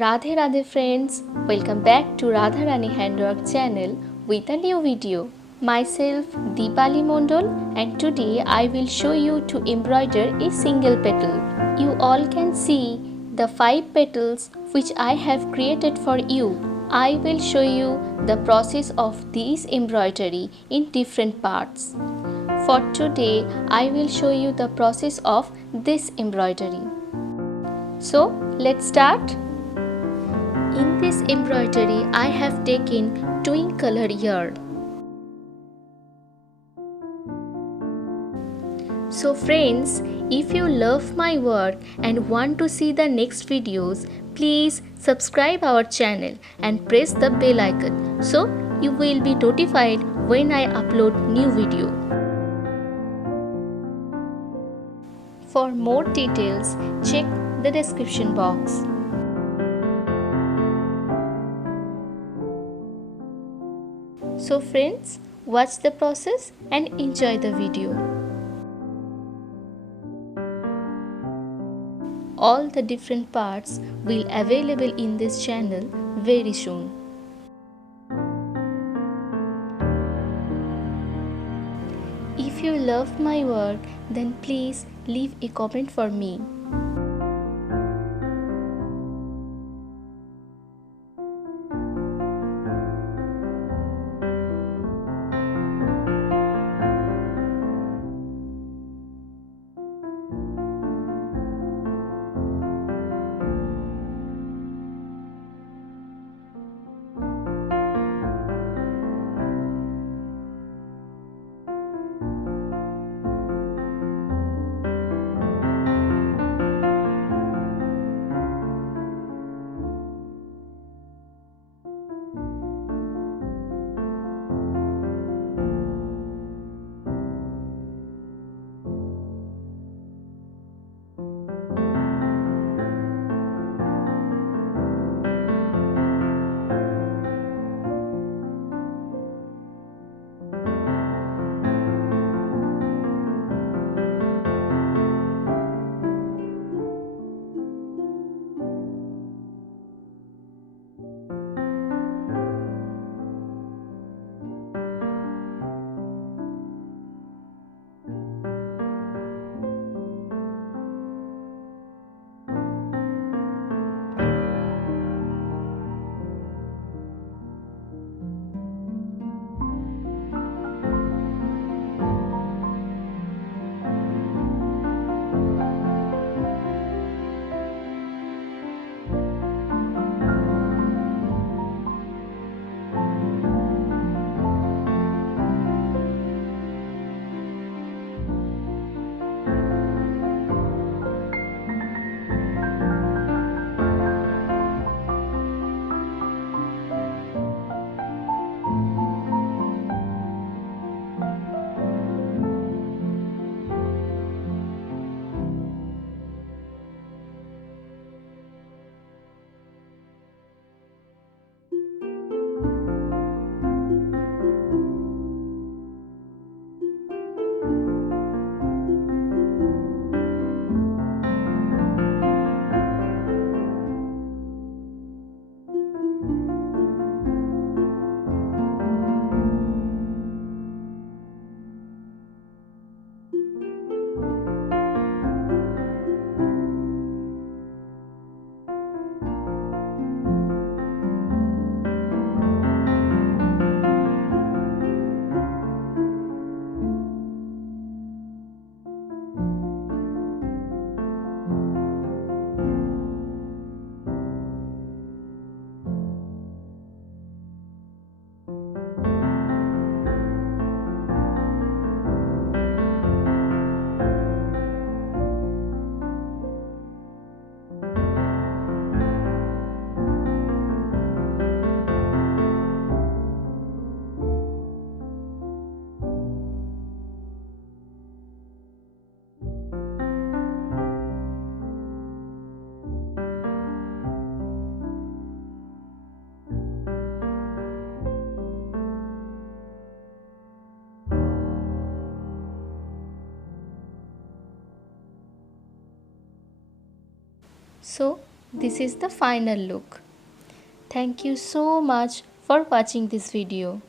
Radhe Radhe friends, welcome back to RadhaRani Handwork channel with a new video. Myself Deepali Mondol and today I will show you to embroider a single petal. You all can see the 5 petals which I have created for you. I will show you the process of this embroidery in different parts. For today I will show you the process of this embroidery. So let's start. In this embroidery, I have taken twin color yarn. So friends, if you love my work and want to see the next videos, please subscribe our channel and press the bell icon so you will be notified when I upload new video. For more details, check the description box. So friends, watch the process and enjoy the video. All the different parts will available in this channel very soon. If you love my work, then please leave a comment for me. So this is the final look. Thank you so much for watching this video.